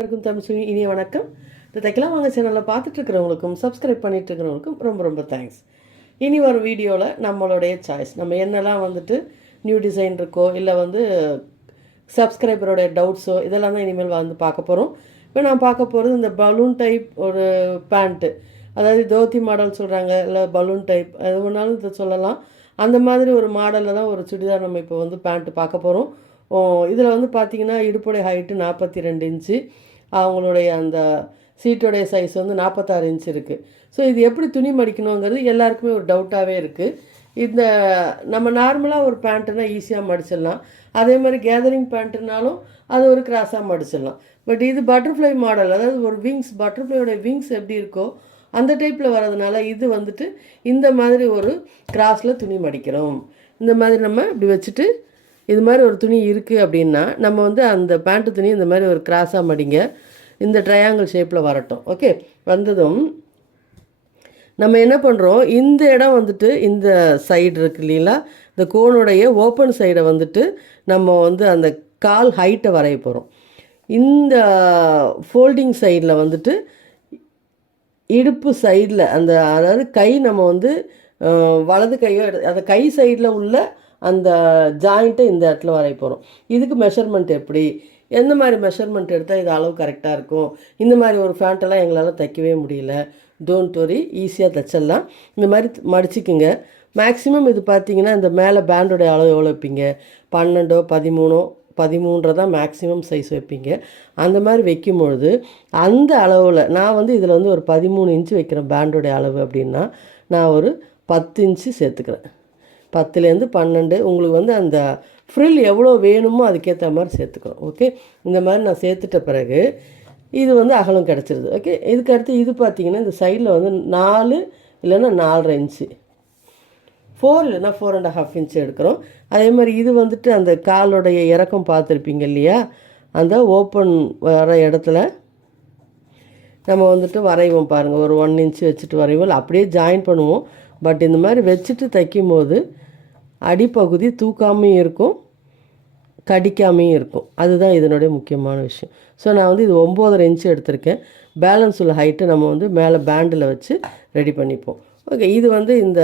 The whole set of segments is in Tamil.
எல்லாருக்கும் தமிழ் இனிய வணக்கம். இந்த தைக்கலாம் வாங்க சேனலில் பார்த்துட்டு இருக்கிறவங்களுக்கும் சப்ஸ்கிரைப் பண்ணிட்டு இருக்கிறவங்களுக்கும் ரொம்ப ரொம்ப தேங்க்ஸ். இனி ஒரு வீடியோவில் நம்மளுடைய சாய்ஸ் நம்ம என்னெல்லாம் நியூ டிசைன் இருக்கோ இல்லை சப்ஸ்கிரைபருடைய டவுட்ஸோ இதெல்லாம் தான் இனிமேல் பார்க்க போகிறோம். இப்போ நான் பார்க்க போகிறது இந்த பலூன் டைப் ஒரு பேண்ட்டு, அதாவது தோத்தி மாடல் சொல்கிறாங்க, இல்லை பலூன் டைப் எது வேணாலும் இதை சொல்லலாம். அந்த மாதிரி ஒரு மாடலில் தான் ஒரு சுடிதார் நம்ம இப்போ பேண்ட்டு பார்க்க போகிறோம். இதில் பார்த்தீங்கன்னா இடுப்புடைய ஹைட்டு 42 இன்ச்சு, அவங்களுடைய அந்த சீட்டோடைய சைஸ் 46 இன்ச் இருக்குது. ஸோ இது எப்படி துணி மடிக்கணுங்கிறது எல்லாருக்குமே ஒரு டவுட்டாகவே இருக்குது. இந்த நம்ம நார்மலாக ஒரு பேண்ட்டுனா ஈஸியாக மடிச்சிடலாம். அதே மாதிரி கேதரிங் பேண்ட்டுனாலும் அது ஒரு கிராஸாக மடிச்சிடலாம். பட் இது பட்டர்ஃப்ளை மாடல், அதாவது ஒரு விங்ஸ், பட்டர்ஃப்ளையோடைய விங்ஸ் எப்படி இருக்கோ அந்த டைப்பில் வரதுனால இது இந்த மாதிரி ஒரு கிராஸில் துணி மடிக்கிறோம். இந்த மாதிரி நம்ம இப்படி வச்சுட்டு இது மாதிரி ஒரு துணி இருக்குது அப்படின்னா நம்ம அந்த பேண்ட்டு துணி இந்த மாதிரி ஒரு கிராஸாக மடிங்க, இந்த ட்ரையாங்கிள் ஷேப்பில் வரட்டும். ஓகே, வந்ததும் நம்ம என்ன பண்ணுறோம், இந்த இடம் இந்த சைடு இருக்கு இல்லைங்களா, இந்த கோனுடைய ஓப்பன் சைடை நம்ம அந்த கால் ஹைட்டை வரைய போகிறோம். இந்த ஃபோல்டிங் சைடில் இடுப்பு சைடில் அதாவது கை நம்ம வலது கையோ அந்த கை சைடில் உள்ள அந்த ஜாயிண்ட்டை இந்த இடத்துல வரைய போகிறோம். இதுக்கு மெஷர்மெண்ட் எப்படி, எந்த மாதிரி மெஷர்மெண்ட் எடுத்தால் இது அளவு கரெக்டாக இருக்கும். இந்த மாதிரி ஒரு ஃபேண்ட்டெல்லாம் எங்களால் தைக்கவே முடியல, டோன்ட் வரி, ஈஸியாக தைச்சிடலாம். இந்த மாதிரி மடிச்சிக்குங்க. மேக்ஸிமம் இது பார்த்தீங்கன்னா இந்த மேலே பேண்டோடைய அளவு எவ்வளோ வைப்பீங்க, 12 13 தான் மேக்ஸிமம் சைஸ் வைப்பீங்க. அந்த மாதிரி வைக்கும்பொழுது அந்த அளவில் நான் இதில் ஒரு 13 இன்ச்சு வைக்கிறேன் பேண்டோடைய அளவு அப்படின்னா நான் ஒரு 10 இன்ச்சு சேர்த்துக்கிறேன். 10லேருந்து 12 உங்களுக்கு அந்த ஃப்ரில் எவ்வளோ வேணுமோ அதுக்கேற்ற மாதிரி சேர்த்துக்கிறோம். ஓகே, இந்த மாதிரி நான் சேர்த்துட்ட பிறகு இது அகலம் கிடச்சிருது. ஓகே, இதுக்கடுத்து இது பார்த்திங்கன்னா இந்த சைடில் 4 இல்லைன்னா 4.5 இன்ச்சு, 4 இல்லைன்னா 4.5 இன்ச்சு எடுக்கிறோம். அதே மாதிரி இது அந்த காலுடைய இறக்கம் பார்த்துருப்பீங்க இல்லையா, அந்த ஓப்பன் வர இடத்துல நம்ம வரைவோம் பாருங்கள். ஒரு 1 இன்ச்சு வச்சுட்டு வரைவோம், அப்படியே ஜாயின் பண்ணுவோம். பட் இந்த மாதிரி வச்சுட்டு தைக்கும் போது அடிப்பகுதி தூக்காமையும் இருக்கும், கடிக்காமையும் இருக்கும். அதுதான் இதனுடைய முக்கியமான விஷயம். ஸோ நான் இது 9.5 இன்ச்சு எடுத்திருக்கேன். பேலன்ஸ் உள்ள ஹைட்டு நம்ம மேலே பேண்டில் வச்சு ரெடி பண்ணிப்போம். ஓகே, இது இந்த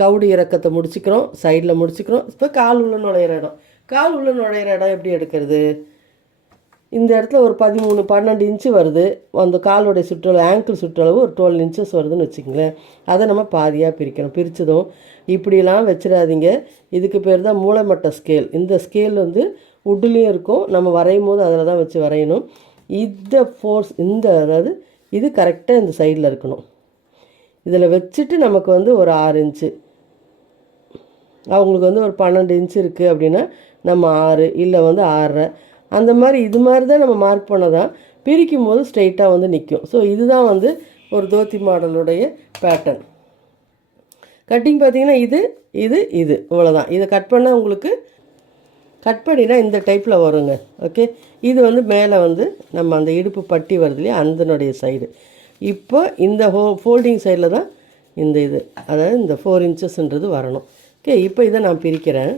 கவுடு இறக்கத்தை முடிச்சுக்கிறோம், சைடில் முடிச்சுக்கிறோம். இப்போ கால் உள்ள நுழையிற இடம் எப்படி எடுக்கிறது, இந்த இடத்துல ஒரு 12 இன்ச்சு வருது. அந்த காலோடைய சுற்றளவு, ஆங்கிள் சுற்றளவு ஒரு 12 இன்ச்சஸ் வருதுன்னு வச்சுக்கோங்களேன். அதை நம்ம பாதியாக பிரிக்கணும். பிரித்ததும் இப்படிலாம் வச்சிடாதீங்க. இதுக்கு பேர் தான் மூளைமட்ட ஸ்கேல். இந்த ஸ்கேல் உட்லேயும் இருக்கும், நம்ம வரையும் போது அதில் தான் வச்சு வரையணும். இந்த ஃபோர்ஸ் அதாவது இது கரெக்டாக இந்த சைடில் இருக்கணும். இதில் வச்சுட்டு நமக்கு ஒரு 6 இன்ச்சு, அவங்களுக்கு ஒரு 12 இன்ச்சு இருக்குது அப்படின்னா நம்ம 6 இல்லை 6.5 அந்த மாதிரி இது மாதிரி தான் நம்ம மார்க் பண்ணதான் பிரிக்கும் போது ஸ்ட்ரெயிட்டாக நிற்கும். ஸோ இதுதான் ஒரு தோத்தி மாடலுடைய பேட்டர்ன். கட்டிங் பார்த்திங்கன்னா இது இவ்வளோதான். இதை கட் பண்ணால் உங்களுக்கு கட் பண்ணினா இந்த டைப்பில் வருங்க. ஓகே, இது மேலே நம்ம அந்த இடுப்பு பட்டி வருது இல்லையா, அதனுடைய சைடு. இப்போ இந்த ஃபோல்டிங் சைடில் தான் இது அதாவது இந்த 4 இன்ச்சஸ்ன்றது வரணும். ஓகே, இப்போ இதை நான் பிரிக்கிறேன்.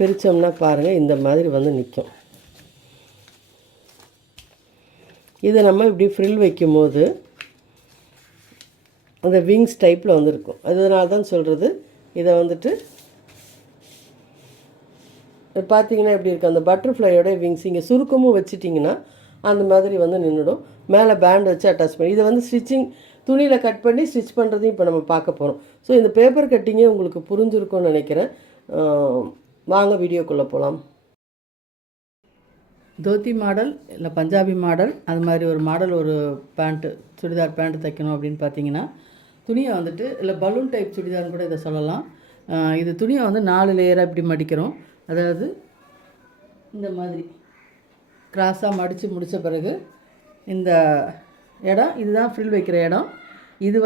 பிரித்தோம்னா பாருங்கள் இந்த மாதிரி நிற்கும். இதை நம்ம இப்படி ஃப்ரில் வைக்கும் போது அந்த விங்ஸ் டைப்பில் இருக்கும். அதனால தான் சொல்கிறது. இதை பார்த்தீங்கன்னா எப்படி இருக்குது, அந்த பட்டர்ஃப்ளையோட விங்ஸ் இங்கே சுருக்கமும் வச்சுட்டிங்கன்னா அந்த மாதிரி நின்றுடும். மேலே பேண்ட் வச்சு அட்டாச் பண்ணி இதை ஸ்டிச்சிங் துணியில் கட் பண்ணி ஸ்டிச் பண்ணுறதையும் இப்போ நம்ம பார்க்க போகிறோம். ஸோ இந்த பேப்பர் கட்டிங்கே உங்களுக்கு புரிஞ்சிருக்கும்னு நினைக்கிறேன். வாங்க வீடியோக்குள்ளே போகலாம். தோத்தி மாடல் இல்லை பஞ்சாபி மாடல், அது மாதிரி ஒரு மாடல் ஒரு பேண்ட்டு, சுடிதார் பேண்ட்டு தைக்கணும் அப்படின்னு பார்த்தீங்கன்னா துணியை இல்லை பலூன் டைப் சுடிதார்னு கூட இதை சொல்லலாம். இது துணியை 4 லேயராக இப்படி மடிக்கிறோம். அதாவது இந்த மாதிரி கிராஸாக மடித்து முடித்த பிறகு இந்த இடம் இதுதான் ஃப்ரில் வைக்கிற இடம். இது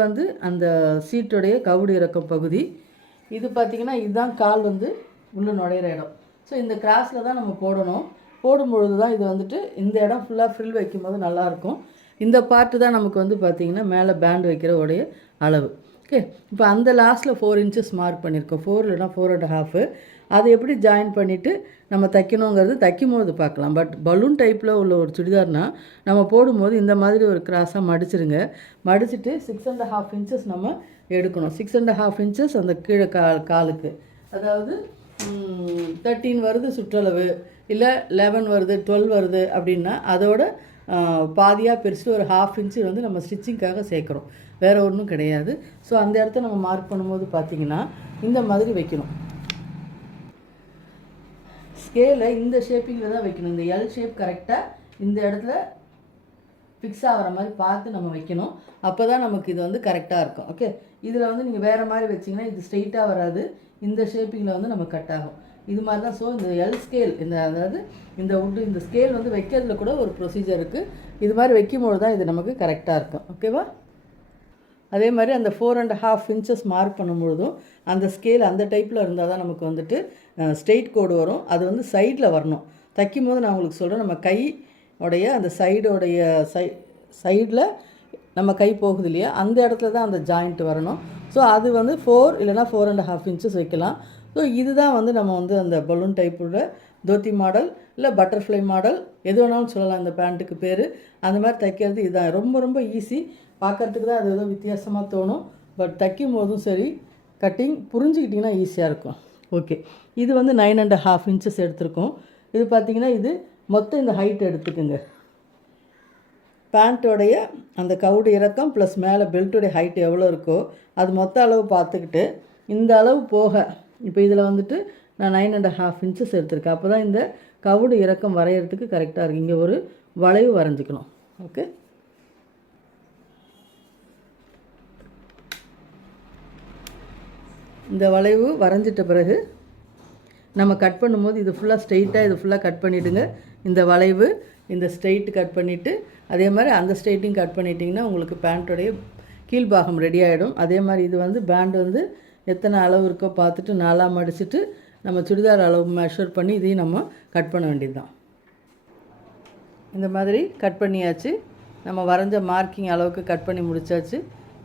அந்த சீட்டுடைய கவுடு இறக்கம் பகுதி. இது பார்த்திங்கன்னா இதுதான் கால் உள்ளே நுழையிற இடம். ஸோ இந்த கிராஸில் தான் நம்ம போடணும். போடும்பொழுது தான் இது இந்த இடம் ஃபுல்லாக ஃப்ரில் வைக்கும்போது நல்லாயிருக்கும். இந்த பார்ட்டு தான் நமக்கு பார்த்திங்கன்னா மேலே பேண்ட் வைக்கிற உடைய அளவு. ஓகே. இப்போ அந்த லாஸ்ட்டில் 4 இன்ச்சஸ் மார்க் பண்ணியிருக்கோம், 4 இல்லைனா 4.5. அதை எப்படி ஜாயின் பண்ணிவிட்டு நம்ம தைக்கணுங்கிறது தைக்கும் போது பார்க்கலாம். பட் பலூன் டைப்பில் உள்ள ஒரு சுடிதார்னால் நம்ம போடும்போது இந்த மாதிரி ஒரு கிராஸாக மடிச்சிருங்க. மடிச்சுட்டு 6.5 இன்ச்சஸ் நம்ம எடுக்கணும். 6.5 இன்ச்சஸ் அந்த கீழே காலுக்கு, அதாவது 13 வருது சுற்றளவு, இல்லை 11 வருது, 12 வருது அப்படின்னா அதோட பாதியாக பிரிச்சுட்டு ஒரு 1/2 இன்ச்சு வந்து நம்ம ஸ்டிச்சிங்காக சேர்க்குறோம், வேறு ஒன்றும் கிடையாது. ஸோ அந்த இடத்த நம்ம மார்க் பண்ணும்போது பார்த்திங்கன்னா இந்த மாதிரி வைக்கணும். ஸ்கேலை இந்த ஷேப்பிங்கில் தான் வைக்கணும். இந்த எல் ஷேப் கரெக்டாக இந்த இடத்துல ஃபிக்ஸ் ஆகிற மாதிரி பார்த்து நம்ம வைக்கணும். அப்போ தான் நமக்கு இது வந்து கரெக்டாக இருக்கும். ஓகே. இதில் வந்து நீங்கள் வேறு மாதிரி வச்சிங்கன்னா இது ஸ்ட்ரெயிட்டாக வராது, இந்த ஷேப்பிங்கில் வந்து நம்ம கட் ஆகும். இது மாதிரி தான். ஸோ இந்த எல் ஸ்கேல், அதாவது இந்த உட்டு, இந்த ஸ்கேல் வந்து வைக்கிறதுல கூட ஒரு ப்ரொசீஜர் இருக்குது. இது மாதிரி வைக்கும்போது தான் இது நமக்கு கரெக்டாக இருக்கும். ஓகேவா? அதே மாதிரி அந்த 4.5 இன்ச்சஸ் மார்க் பண்ணும்பொழுதும் அந்த ஸ்கேல் அந்த டைப்பில் இருந்தால் தான் நமக்கு வந்துட்டு ஸ்ட்ரெயிட் கோடு வரும். அது வந்து சைடில் வரணும். தைக்கும் போது நான் உங்களுக்கு சொல்கிறேன், நம்ம கை உடைய அந்த சைடில் நம்ம கை போகுது இல்லையா, அந்த இடத்துல தான் அந்த ஜாயிண்ட் வரணும். ஸோ அது வந்து 4 இல்லைனா 4.5 இன்ச்சஸ் வைக்கலாம். ஸோ இதுதான் வந்து நம்ம வந்து அந்த பலூன் டைப்போட தோத்தி மாடல் இல்லை பட்டர்ஃப்ளை மாடல் எது வேணாலும் சொல்லலாம். இந்த பேண்ட்டுக்கு பேர் அந்த மாதிரி தைக்கிறது இதுதான். ரொம்ப ரொம்ப ஈஸி. பார்க்குறதுக்கு தான் அது ஏதோ வித்தியாசமாக தோணும், பட் தைக்கும் போதும் சரி, கட்டிங் புரிஞ்சுக்கிட்டிங்கன்னா ஈஸியாக இருக்கும். ஓகே. இது வந்து 9.5 இன்ச்சஸ் எடுத்திருக்கோம். இது பார்த்திங்கன்னா இது மொத்தம் இந்த ஹைட் எடுத்துக்குங்க. பேண்ட்டோடைய அந்த கவுடு இறக்கம் ப்ளஸ் மேலே பெல்ட்டோடைய ஹைட் எவ்வளோ இருக்கோ அது மொத்த அளவு பார்த்துக்கிட்டு இந்த அளவு போக, இப்போ இதில் வந்துட்டு நான் 9.5 இன்ச்சஸ் எடுத்திருக்கேன். அப்போ தான் இந்த கவுடு இறக்கம் வரைகிறதுக்கு கரெக்டாக இருக்குது. இங்கே ஒரு வளைவு வரைஞ்சிக்கணும். ஓகே. இந்த வளைவு வரைஞ்சிட்ட பிறகு நம்ம கட் பண்ணும்போது இது ஃபுல்லாக ஸ்ட்ரெயிட்டாக இது ஃபுல்லாக கட் பண்ணிவிடுங்க. இந்த வளைவு, இந்த ஸ்ட்ரெயிட் கட் பண்ணிவிட்டு அதே மாதிரி அந்த ஸ்ட்ரெயிட்டையும் கட் பண்ணிட்டிங்கன்னா உங்களுக்கு பேண்ட்டோடைய கீழ்பாகம் ரெடி ஆகிடும். அதே மாதிரி இது வந்து பேண்ட் வந்து எத்தனை அளவு இருக்கோ பார்த்துட்டு 4ஆக மடிச்சுட்டு நம்ம சுடிதார் அளவு மெஷர் பண்ணி இதையும் நம்ம கட் பண்ண வேண்டியது தான். இந்த மாதிரி கட் பண்ணியாச்சு. நம்ம வரைஞ்ச மார்க்கிங் அளவுக்கு கட் பண்ணி முடித்தாச்சு.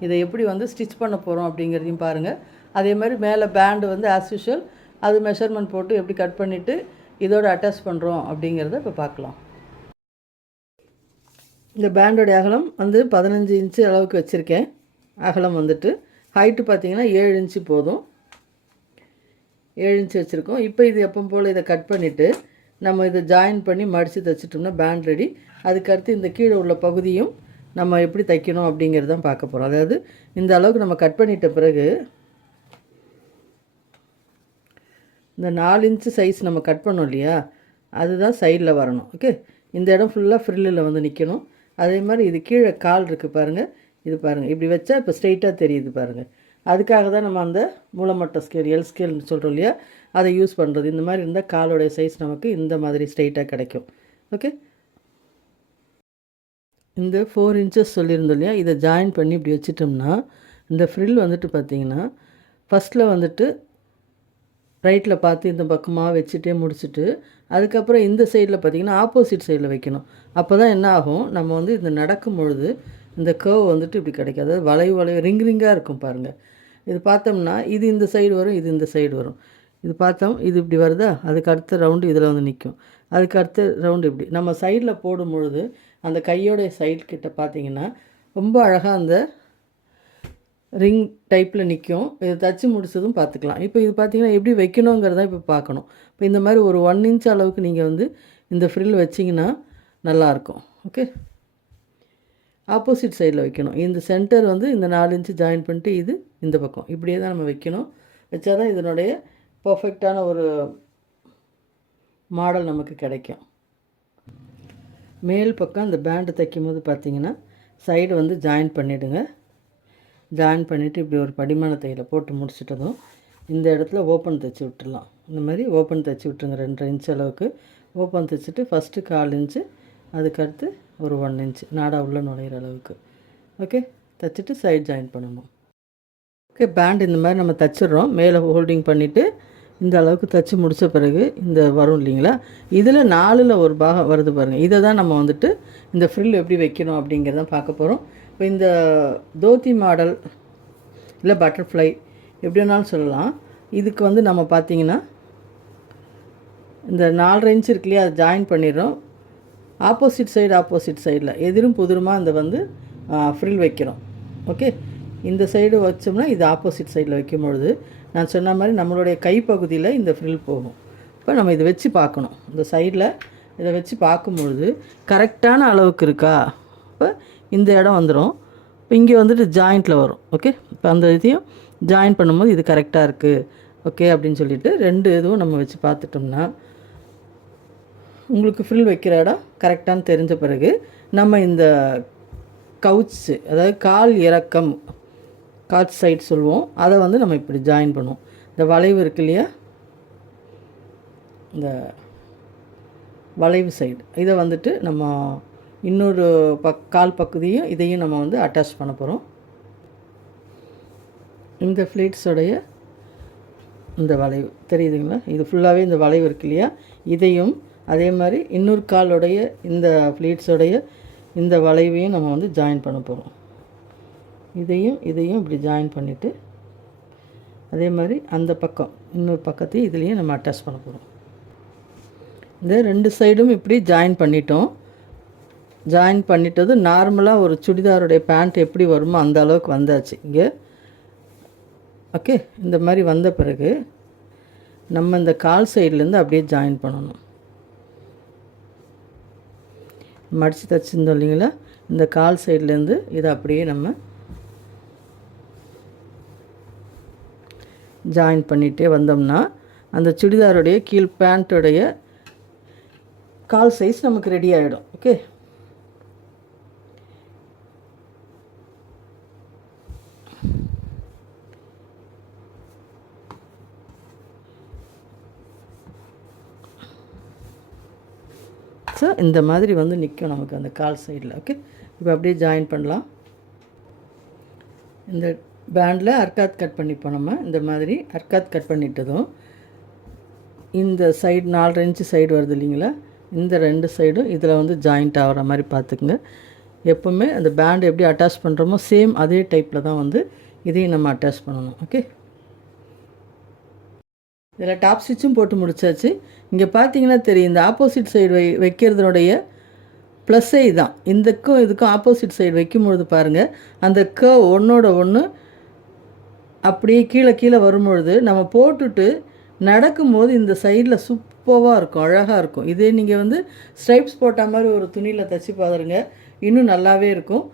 இதை எப்படி வந்து ஸ்டிச் பண்ண போகிறோம் அப்படிங்கிறதையும் பாருங்கள். அதே மாதிரி மேலே பேண்டு வந்து ஆஸ் யூஷுவல் அது மெஷர்மெண்ட் போட்டு எப்படி கட் பண்ணிவிட்டு இதோட அட்டாச் பண்ணுறோம் அப்படிங்கிறத இப்போ பார்க்கலாம். இந்த பேண்டோடைய அகலம் வந்து 15 இன்ச்சு அளவுக்கு வச்சுருக்கேன். அகலம் வந்துட்டு ஹைட்டு பார்த்திங்கன்னா 7 இன்ச்சு போதும். 7 இன்ச்சு வச்சுருக்கோம். இப்போ இது எப்போ போல் இதை கட் பண்ணிவிட்டு நம்ம இதை ஜாயின் பண்ணி மடித்து தைச்சிட்டோம்னா பேண்ட் ரெடி. அதுக்கடுத்து இந்த கீழே உள்ள பகுதியும் நம்ம எப்படி தைக்கணும் அப்படிங்கிறது தான் பார்க்க போகிறோம். அதாவது இந்த அளவுக்கு நம்ம கட் பண்ணிட்ட பிறகு இந்த 4 இன்ச்சு சைஸ் நம்ம கட் பண்ணோம் இல்லையா, அதுதான் சைடில் வரணும். ஓகே. இந்த இடம் ஃபுல்லாக ஃப்ரில்லில் வந்து நிற்கணும். அதே மாதிரி இது கீழே கால் இருக்குது பாருங்கள், இது பாருங்கள் இப்படி வச்சா இப்போ ஸ்ட்ரெயிட்டாக தெரியுது பாருங்கள். அதுக்காக தான் நம்ம அந்த மூலமட்ட ஸ்கேல் எல் ஸ்கேல்னு சொல்கிறோம் இல்லையா, அதை யூஸ் பண்ணுறது. இந்த மாதிரி இருந்தால் காலோடைய சைஸ் நமக்கு இந்த மாதிரி ஸ்ட்ரெயிட்டாக கிடைக்கும். ஓகே. இந்த 4 இன்ச்சஸ் சொல்லியிருந்தோம் இல்லையா, இதை ஜாயின் பண்ணி இப்படி வச்சிட்டோம்னா இந்த ஃப்ரில் வந்துட்டு பார்த்திங்கன்னா ஃபஸ்ட்டில் வந்துட்டு ரைட்டில் பார்த்து இந்த பக்கமாக வச்சுட்டே முடிச்சுட்டு அதுக்கப்புறம் இந்த சைடில் பார்த்திங்கன்னா ஆப்போசிட் சைடில் வைக்கணும். அப்போ தான் என்ன ஆகும், நம்ம வந்து இந்த நடக்கும் பொழுது இந்த கர்வ் வந்துட்டு இப்படி கிடைக்கும். அதாவது வளைவு ரிங்காக இருக்கும் பாருங்கள். இது பார்த்தோம்னா இது இந்த சைடு வரும், இது இந்த சைடு வரும். இது பார்த்தோம், இது இப்படி வருதா, அதுக்கு அடுத்த ரவுண்டு இதில் வந்து நிற்கும். அதுக்கு அடுத்த ரவுண்டு இப்படி நம்ம சைடில் போடும் பொழுது அந்த கையோடைய சைடு கிட்ட பார்த்திங்கன்னா ரொம்ப அழகாக அந்த ரிங் டைப்பில் நிற்கும். இது தச்சு முடிச்சதும் பார்த்துக்கலாம். இப்போ இது பார்த்திங்கன்னா எப்படி வைக்கணுங்கிறத இப்போ பார்க்கணும். இப்போ இந்த மாதிரி ஒரு 1 இன்ச் அளவுக்கு நீங்கள் வந்து இந்த ஃப்ரில் வச்சிங்கன்னா நல்லாயிருக்கும். ஓகே. ஆப்போசிட் சைடில் வைக்கணும். இந்த சென்டர் வந்து இந்த 4 இன்ச்சு ஜாயின் பண்ணிட்டு இது இந்த பக்கம் இப்படியே தான் நம்ம வைக்கணும். வச்சா தான் இதனுடைய பர்ஃபெக்டான ஒரு மாடல் நமக்கு கிடைக்கும். மேல் பக்கம் இந்த பேண்டு தைக்கும் போது பார்த்திங்கன்னா சைடு வந்து ஜாயின் பண்ணிவிடுங்க. ஜாயின் பண்ணிவிட்டு இப்படி ஒரு படிமான தையில் போட்டு முடிச்சிட்டதும் இந்த இடத்துல ஓப்பன் தைச்சி விட்டுடலாம். இந்த மாதிரி ஓப்பன் தைச்சி விட்டுருங்க. 2.5 இன்ச் அளவுக்கு ஓப்பன் தைச்சிட்டு ஃபஸ்ட்டு 1/4 இன்ச்சு, அதுக்கடுத்து ஒரு 1 இன்ச்சு நாடா உள்ளே நுழையிற அளவுக்கு. ஓகே. தைச்சிட்டு சைட் ஜாயின் பண்ணணும். ஓகே. பேண்ட் இந்த மாதிரி நம்ம தைச்சிட்றோம். மேலே ஹோல்டிங் பண்ணிவிட்டு இந்த அளவுக்கு தைச்சி முடித்த பிறகு இந்த வரும் இல்லைங்களா, இதில் 4ல் ஒரு பாகம் வருது பாருங்கள். இதை தான் நம்ம வந்துட்டு இந்த ஃப்ரில் எப்படி வைக்கணும் அப்படிங்கிறதான் பார்க்க போகிறோம். இப்போ இந்த தோத்தி மாடல் இல்லை பட்டர்ஃப்ளை எப்படி வேணாலும் சொல்லலாம். இதுக்கு வந்து நம்ம பார்த்திங்கன்னா இந்த 4 இன்ச் இருக்கு இல்லையா, அதை ஜாயின் பண்ணிடுறோம். ஆப்போசிட் சைடில் எதிரும் புதிருமாக இந்த வந்து ஃப்ரில் வைக்கிறோம். ஓகே, இந்த சைடு வச்சோம்னா இது ஆப்போசிட் சைடில் வைக்கும்பொழுது நான் சொன்ன மாதிரி நம்மளுடைய கைப்பகுதியில் இந்த ஃப்ரில் போகும். இப்போ நம்ம இதை வச்சு பார்க்கணும். இந்த சைடில் இதை வச்சு பார்க்கும்பொழுது கரெக்டான அளவுக்கு இருக்கா. இப்போ இந்த இடம் வந்துடும். இப்போ இங்கே வந்துட்டு ஜாயிண்ட்டில் வரும். ஓகே, இப்போ அந்த இதையும் ஜாயின் பண்ணும்போது இது கரெக்டாக இருக்குது. ஓகே அப்படின்னு சொல்லிவிட்டு 2 இதுவும் நம்ம வச்சு பார்த்துட்டோம்னா உங்களுக்கு ஃப்ரில் வைக்கிற இடம் கரெக்டானு தெரிஞ்ச பிறகு நம்ம இந்த கவுச்சு, அதாவது கால் இறக்கம், கால் சைடு சொல்லுவோம், அதை வந்து நம்ம இப்படி ஜாயின் பண்ணுவோம். இந்த வளைவு இருக்கு இல்லையா, இந்த வளைவு சைடு இதை வந்துட்டு நம்ம இன்னொரு கால் பகுதியும் இதையும் நம்ம வந்து அட்டாச் பண்ண போகிறோம். இந்த ஃப்ளீட்ஸோடைய இந்த வளைவு தெரியுதுங்களா, இது ஃபுல்லாகவே இந்த வளைவு இருக்கு இல்லையா, இதையும் அதே மாதிரி இன்னொரு காலோடைய இந்த ஃப்ளீட்ஸோடைய இந்த வளைவையும் நம்ம வந்து ஜாயின் பண்ண போகிறோம். இதையும் இப்படி ஜாயின் பண்ணிவிட்டு அதே மாதிரி அந்த பக்கம் இன்னொரு பக்கத்தையும் இதுலேயும் நம்ம அட்டாச் பண்ண போகிறோம். இந்த 2 சைடும் இப்படி ஜாயின் பண்ணிட்டோம். ஜாயின் பண்ணிட்டது நார்மலாக ஒரு சுடிதாருடைய பேண்ட் எப்படி வருமோ அந்த அளவுக்கு வந்தாச்சு இங்கே. ஓகே, இந்த மாதிரி வந்த பிறகு நம்ம இந்த கால் சைட்லேருந்து அப்படியே ஜாயின் பண்ணணும். மடித்து தைச்சிருந்தோம் இல்லைங்களா, இந்த கால் சைட்லேருந்து இதை அப்படியே நம்ம ஜாயின் பண்ணிகிட்டே வந்தோம்னா அந்த சுடிதாருடைய கீழ் பேண்ட்டுடைய கால் சைஸ் நமக்கு ரெடி ஆகிடும். ஓகே, ஸோ இந்த மாதிரி வந்து நிற்கும் நமக்கு அந்த கால் சைடில். ஓகே, இப்போ அப்படியே ஜாயின் பண்ணலாம். இந்த பேண்டில் அர்க்காத் கட் பண்ணிப்போம். நம்ம இந்த மாதிரி அர்க்காத் கட் பண்ணிட்டதும் இந்த சைடு 4 இன்ச்சு சைடு வருது இல்லைங்களா, இந்த 2 சைடும் இதில் வந்து ஜாயிண்ட் ஆகிற மாதிரி பார்த்துக்குங்க. எப்போவுமே அந்த பேண்டு எப்படி அட்டாச் பண்ணுறோமோ சேம் அதே டைப்பில் தான் வந்து இதையும் நம்ம அட்டாச் பண்ணணும். ஓகே, இதில் டாப் ஸ்டிச்சும் போட்டு முடிச்சாச்சு. இங்கே பார்த்தீங்கன்னா தெரியும், இந்த ஆப்போசிட் சைடு வைக்கிறதுனுடைய ப்ளஸ்ஸே தான். இதுக்கும் ஆப்போசிட் சைடு வைக்கும்பொழுது பாருங்கள், அந்த கர்வ் ஒன்றோட ஒன்று அப்படியே கீழே வரும்பொழுது நம்ம போட்டுட்டு நடக்கும்போது இந்த சைடில் சூப்பராக இருக்கும், அழகாக இருக்கும். இதே நீங்கள் வந்து ஸ்ட்ரைப்ஸ் போட்ட மாதிரி ஒரு துணியில் தைச்சி பாருங்க, இன்னும் நல்லாவே இருக்கும்.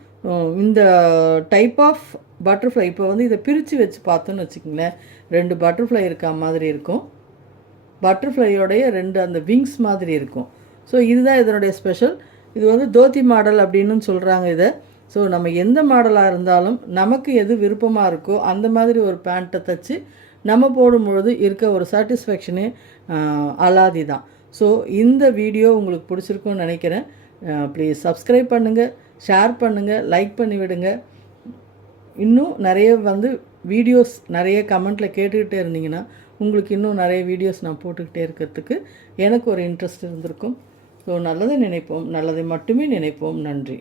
இந்த டைப் ஆஃப் பட்டர்ஃப்ளை இப்போ வந்து இதை பிரித்து வச்சு பார்த்தோன்னு வச்சுக்கோங்களேன், 2 பட்டர்ஃப்ளை இருக்கா மாதிரி இருக்கும். பட்டர்ஃப்ளையோடைய 2 அந்த விங்ஸ் மாதிரி இருக்கும். ஸோ இதுதான் இதனுடைய ஸ்பெஷல். இது வந்து தோத்தி மாடல் அப்படின்னு சொல்கிறாங்க இதை. ஸோ நம்ம எந்த மாடலாக இருந்தாலும் நமக்கு எது விருப்பமாக இருக்கோ அந்த மாதிரி ஒரு பேண்ட்டை தைச்சி நம்ம போடும்பொழுது இருக்க ஒரு சாட்டிஸ்ஃபேக்ஷனே அலாதி தான். ஸோ இந்த வீடியோ உங்களுக்கு பிடிச்சிருக்குன்னு நினைக்கிறேன். ப்ளீஸ் சப்ஸ்கிரைப் பண்ணுங்கள், ஷேர் பண்ணுங்கள், லைக் பண்ணி விடுங்க. இன்னும் நிறைய வந்து வீடியோஸ் நிறைய கமெண்ட்டில் கேட்டுக்கிட்டே இருந்தீங்கன்னா உங்களுக்கு இன்னும் நிறைய வீடியோஸ் நான் போட்டுக்கிட்டே இருக்கிறதுக்கு எனக்கு ஒரு இன்ட்ரெஸ்ட் இருந்திருக்கும். ஸோ நல்லதை நினைப்போம், நல்லதை மட்டுமே நினைப்போம். நன்றி.